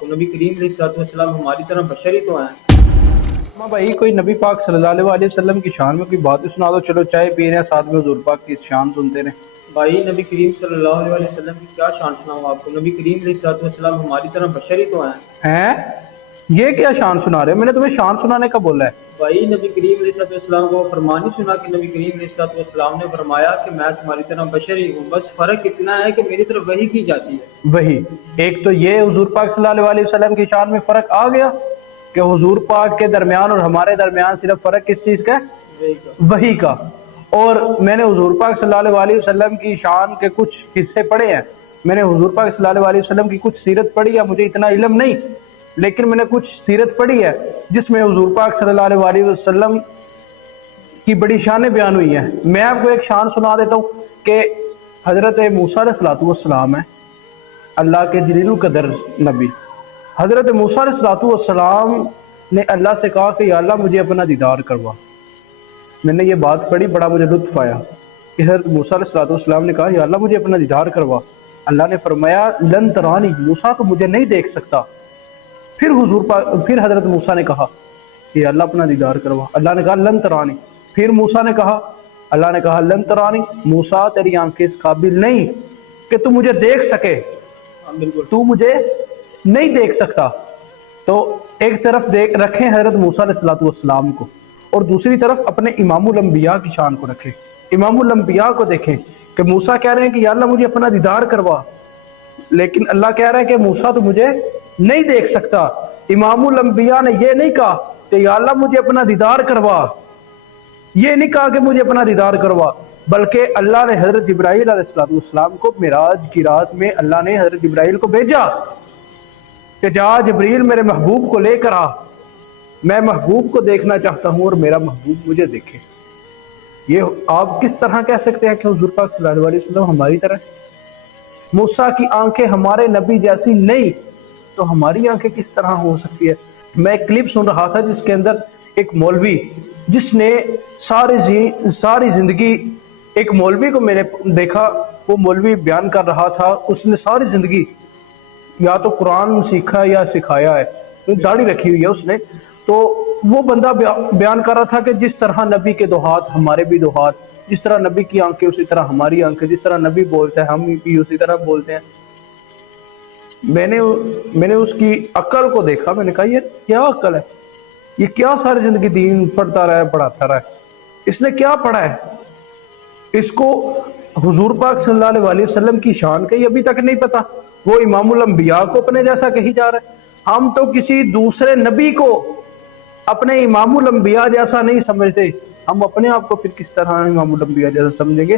आपको? नबी करीम अलैहिस्सलाम हमारी तरह बशर ही तो हैं। माँ भाई कोई नबी पाक सल्लल्लाहु अलैहि वसल्लम की शान में कोई बात ही सुना दो। चलो चाय पी रहे हैं साथ में हुजूर पाक की शान सुनते रहे। भाई नबी करीम सल्लल्लाहु अलैहि वसल्लम की क्या शान सुनाऊं आपको? नबी करीम अलैहिस्सलाम हमारी तरह बशर ही तो हैं। हैं? ये क्या शान सुना रहे हो? मैंने तुम्हें शान सुनाने का बोला है। भाई नबी करीम अलैहिस्सलाम को फरमान ही सुना कि नबी करीम अलैहिस्सलाम ने फरमाया कि मैं तुम्हारी तरह बशर ही हूँ, बस फर्क इतना है कि मेरी तरफ वही की जाती है। वही। एक तो ये हुजूर पाक सल्लल्लाहु अलैहि वसल्लम की शान में फर्क आ गया कि हुजूर पाक के दरमियान और हमारे दरमियान सिर्फ फर्क किस चीज का है? वही का। वही का। और मैंने हुजूर पाक सल्लल्लाहु अलैहि वसल्लम की शान के कुछ हिस्से पढ़े हैं। मैंने हुजूर पाक सल्लल्लाहु अलैहि वसल्लम की कुछ सीरत पढ़ी है। मुझे इतना इल्म नहीं, लेकिन मैंने कुछ सीरत पढ़ी है जिसमें हुजूर पाक सल्लल्लाहु अलैहि वसल्लम की बड़ी शानें बयान हुई हैं। मैं आपको एक शान सुना देता हूँ कि हजरत मूसा अलैहिस्सलाम है, अल्लाह के जलीलुल कदर नबी। हजरत मूसा अलैहिस्सलाम ने अल्लाह से कहा कि या अल्लाह मुझे अपना दीदार करवा। मैंने ये बात पढ़ी, बड़ा मुझे लुत्फ आया कि हजरत मूसा अलैहिस्सलाम ने कहा या अल्लाह मुझे अपना दीदार करवा। अल्लाह ने फरमाया लन तरानी, मूसा तो मुझे नहीं देख सकता। फिर हजरत मूसा ने कहा कि अल्लाह अपना दीदार करवा। अल्लाह ने कहा लन तरानी। फिर मूसा ने कहा, अल्लाह ने कहा लन तरानी, मूसा तेरी आंखें इस काबिल नहीं कि तू मुझे देख सके, हाँ बिल्कुल। तू मुझे नहीं देख सकता। तो एक तरफ देख रखें हजरत मूसा अलैहिस्सलाम को और दूसरी तरफ अपने इमामुल अंबिया की शान को रखें। इमामुल अंबिया को देखें कि मूसा कह रहे हैं कि या अल्लाह मुझे अपना दीदार करवा, लेकिन अल्लाह कह रहा है कि मूसा तो मुझे नहीं देख सकता। इमामुल अंबिया ने ये नहीं कहा कि या अल्लाह मुझे अपना दीदार करवा, ये नहीं कहा कि मुझे अपना दीदार करवा, बल्कि अल्लाह ने हजरत जिब्राइल अलैहिस्सलाम को मिराज की रात में अल्लाह ने हजरत जिब्राइल को भेजा कि जा जिब्रील मेरे महबूब को लेकर आ, मैं महबूब को देखना चाहता हूं और मेरा महबूब मुझे देखे। ये आप किस तरह कह सकते हैं कि हुजूर पाक सल्लल्लाहु अलैहि वसल्लम हमारी तरह? मूसा की आंखें हमारे नबी जैसी नहीं तो हमारी आंखें किस तरह हो सकती है? मैं एक क्लिप सुन रहा था जिसके अंदर एक मौलवी, जिसने सारी जिंदगी, एक मौलवी को मैंने देखा, वो मौलवी बयान कर रहा था, उसने सारी जिंदगी या तो कुरान सीखा या सिखाया है, तो दाढ़ी रखी हुई है उसने। तो वो बंदा बयान कर रहा था कि जिस तरह नबी के दो हाथ हमारे भी दो हाथ, जिस तरह नबी की आंखें उसी तरह हमारी आंखें, जिस तरह नबी बोलते हैं हम भी उसी तरह बोलते हैं। मैंने उसकी अक्ल को देखा, मैंने कहा ये क्या अक्ल है? ये क्या सारी जिंदगी दीन पढ़ता रहा है, पढ़ाता रहा है, इसने क्या पढ़ा है? इसको हुजूर पाक सल्लल्लाहु अलैहि वसल्लम की शान का ही अभी तक नहीं पता। वो इमामुल अंबिया को अपने जैसा कही जा रहा है। हम तो किसी दूसरे नबी को अपने इमामुल अंबिया जैसा नहीं समझते, हम अपने आप को फिर किस तरह इमामुल अंबिया जैसा समझेंगे?